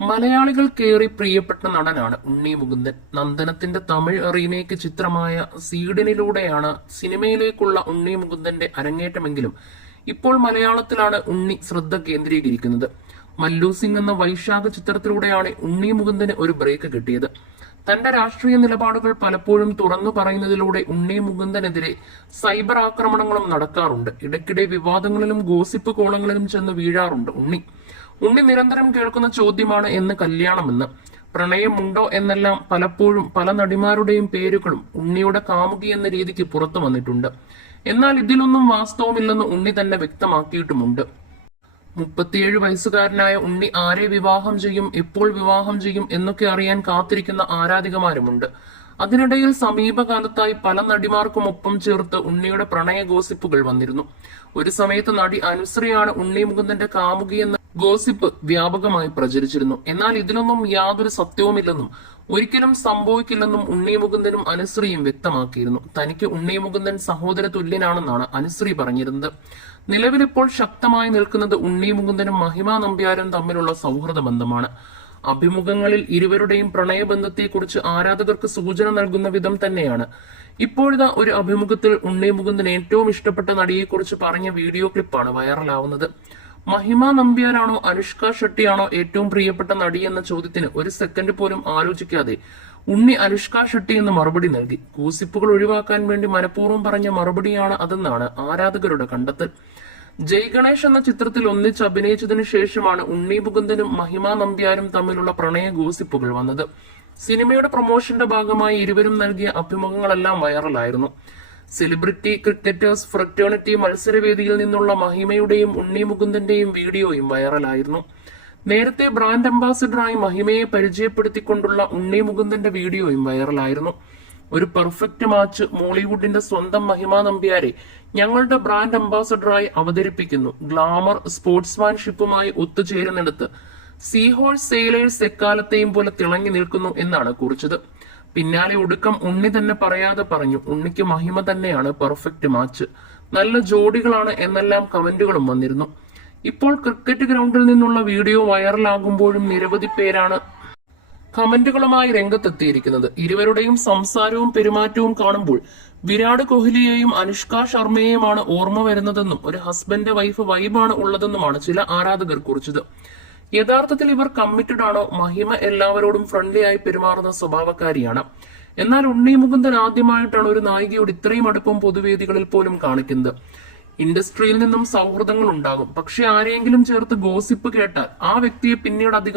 മലയാളികൾക്കേറെ പ്രിയപ്പെട്ട നടനാണ് ഉണ്ണി മുകുന്ദൻ. നന്ദനത്തിന്റെ തമിഴ് റീമേക്ക് ചിത്രമായ സീഡനിലൂടെയാണ് സിനിമയിലേക്കുള്ള ഉണ്ണി മുകുന്ദന്റെ അരങ്ങേറ്റമെങ്കിലും ഇപ്പോൾ മലയാളത്തിലാണ് ഉണ്ണി ശ്രദ്ധ കേന്ദ്രീകരിക്കുന്നത്. മല്ലു സിംഗ് എന്ന വൈശാഖ ചിത്രത്തിലൂടെയാണ് ഉണ്ണി മുകുന്ദന് ഒരു ബ്രേക്ക് കിട്ടിയത്. തന്റെ രാഷ്ട്രീയ നിലപാടുകൾ പലപ്പോഴും തുറന്നു പറയുന്നതിലൂടെ ഉണ്ണി മുകുന്ദനെതിരെ സൈബർ ആക്രമണങ്ങളും നടക്കാറുണ്ട്. ഇടയ്ക്കിടെ വിവാദങ്ങളിലും ഗോസിപ്പ് കോളങ്ങളിലും ചെന്ന് വീഴാറുണ്ട് ഉണ്ണി നിരന്തരം കേൾക്കുന്ന ചോദ്യമാണ് എന്ന് കല്യാണമെന്ന്, പ്രണയമുണ്ടോ എന്നെല്ലാം പലപ്പോഴും പല നടിമാരുടെയും പേരുകളും ഉണ്ണിയുടെ കാമുകി എന്ന രീതിക്ക് പുറത്തു വന്നിട്ടുണ്ട്. എന്നാൽ ഇതിലൊന്നും വാസ്തവമില്ലെന്ന് ഉണ്ണി തന്നെ വ്യക്തമാക്കിയിട്ടുമുണ്ട്. 37 വയസ്സുകാരനായ ഉണ്ണി ആരെ വിവാഹം ചെയ്യും, എപ്പോൾ വിവാഹം ചെയ്യും എന്നൊക്കെ അറിയാൻ കാത്തിരിക്കുന്ന ആരാധികമാരുമുണ്ട്. അതിനിടയിൽ സമീപകാലത്തായി പല നടിമാർക്കും ഒപ്പം ചേർത്ത് ഉണ്ണിയുടെ പ്രണയ ഗോസിപ്പുകൾ വന്നിരുന്നു. ഒരു സമയത്ത് നടി അനുശ്രീയാണ് ഉണ്ണി മുകുന്ദന്റെ കാമുകി എന്ന ഗോസിപ്പ് വ്യാപകമായി പ്രചരിച്ചിരുന്നു. എന്നാൽ ഇതിലൊന്നും യാതൊരു സത്യവുമില്ലെന്നും ഒരിക്കലും സംഭവിക്കില്ലെന്നും ഉണ്ണി മുകുന്ദനും അനുശ്രീയും വ്യക്തമാക്കിയിരുന്നു. തനിക്ക് ഉണ്ണി മുകുന്ദൻ സഹോദര തുല്യനാണെന്നാണ് അനുശ്രീ പറഞ്ഞിരുന്നത്. നിലവിലിപ്പോൾ ശക്തമായി നിൽക്കുന്നത് ഉണ്ണി മുകുന്ദനും മഹിമ നമ്പ്യാരും തമ്മിലുള്ള സൗഹൃദ ബന്ധമാണ്. അഭിമുഖങ്ങളിൽ ഇരുവരുടെയും പ്രണയബന്ധത്തെക്കുറിച്ച് ആരാധകർക്ക് സൂചന നൽകുന്ന വിധം തന്നെയാണ് ഇപ്പോഴത്തെ ഒരു അഭിമുഖത്തിൽ ഉണ്ണി മുകുന്ദൻ ഏറ്റവും ഇഷ്ടപ്പെട്ട നടിയെക്കുറിച്ച് പറഞ്ഞ വീഡിയോ ക്ലിപ്പാണ് വൈറലാവുന്നത്. മഹിമ നമ്പ്യാരാണോ അനുഷ്ക ഷെട്ടിയാണോ ഏറ്റവും പ്രിയപ്പെട്ട നടി എന്ന ചോദ്യത്തിന് ഒരു സെക്കൻഡ് പോലും ആലോചിക്കാതെ ഉണ്ണി അനുഷ്ക ഷെട്ടി എന്ന് മറുപടി നൽകി. കൂസിപ്പുകൾ ഒഴിവാക്കാൻ വേണ്ടി മനഃപൂർവ്വം പറഞ്ഞ മറുപടിയാണ് അതെന്നാണ് ആരാധകരുടെ കണ്ടെത്തൽ. ജയ് ഗണേഷ് എന്ന ചിത്രത്തിൽ ഒന്നിച്ച് അഭിനയിച്ചതിനു ശേഷമാണ് ഉണ്ണി മുകുന്ദനും മഹിമ നമ്പ്യാരും തമ്മിലുള്ള പ്രണയ ഗോസിപ്പുകൾ വന്നത്. സിനിമയുടെ പ്രൊമോഷന്റെ ഭാഗമായി ഇരുവരും നൽകിയ അഭിമുഖങ്ങളെല്ലാം വൈറലായിരുന്നു. സെലിബ്രിറ്റി ക്രിക്കറ്റേഴ്സ് ഫ്രറ്റേണിറ്റി മത്സരവേദിയിൽ നിന്നുള്ള മഹിമയുടെയും ഉണ്ണി മുകുന്ദന്റെയും വീഡിയോയും വൈറലായിരുന്നു. നേരത്തെ ബ്രാൻഡ് അംബാസിഡറായി മഹിമയെ പരിചയപ്പെടുത്തിക്കൊണ്ടുള്ള ഉണ്ണി മുകുന്ദന്റെ വീഡിയോയും വൈറലായിരുന്നു. ഒരു പെർഫെക്റ്റ് മാച്ച് മോളിവുഡിന്റെ സ്വന്തം മഹിമ നമ്പ്യാരെ ഞങ്ങളുടെ ബ്രാൻഡ് അംബാസഡറായി അവതരിപ്പിക്കുന്നു. ഗ്ലാമർ സ്പോർട്സ്മാൻഷിപ്പുമായി ഒത്തുചേരുന്നിടത്ത് സീഹോഴ്സ് സെയിലേഴ്സ് എക്കാലത്തെയും പോലെ തിളങ്ങി നിൽക്കുന്നു എന്നാണ് കുറിച്ചത്. പിന്നാലെ ഒടുക്കം ഉണ്ണി തന്നെ പറയാതെ പറഞ്ഞു, ഉണ്ണിക്ക് മഹിമ തന്നെയാണ് പെർഫെക്റ്റ് മാച്ച്, നല്ല ജോഡികളാണ് എന്നെല്ലാം കമന്റുകളും വന്നിരുന്നു. ഇപ്പോൾ ക്രിക്കറ്റ് ഗ്രൗണ്ടിൽ നിന്നുള്ള വീഡിയോ വൈറലാകുമ്പോഴും നിരവധി പേരാണ് കമന്റുകളുമായി രംഗത്തെത്തിയിരിക്കുന്നത്. ഇരുവരുടെയും സംസാരവും പെരുമാറ്റവും കാണുമ്പോൾ വിരാട് കോഹ്ലിയെയും അനുഷ്ക ശർമ്മയെയുമാണ് ഓർമ്മ വരുന്നതെന്നും ഒരു ഹസ്ബൻഡ് വൈഫ് വൈബാണ് ഉള്ളതെന്നുമാണ് ചില ആരാധകർ കുറിച്ചത്. യഥാർത്ഥത്തിൽ ഇവർ കമ്മിറ്റഡ് ആണോ? മഹിമ എല്ലാവരോടും ഫ്രണ്ട്ലി ആയി പെരുമാറുന്ന സ്വഭാവക്കാരിയാണ്. എന്നാൽ ഉണ്ണി മുകുന്ദൻ ആദ്യമായിട്ടാണ് ഒരു നായികയോട് ഇത്രയും അടുപ്പം പൊതുവേദികളിൽ പോലും കാണിക്കുന്നത്. ഇൻഡസ്ട്രിയിൽ നിന്നും സൗഹൃദങ്ങൾ ഉണ്ടാകും, പക്ഷെ ആരെയെങ്കിലും ചേർത്ത് ഗോസിപ്പ് കേട്ടാൽ ആ വ്യക്തിയെ പിന്നീട് അധികം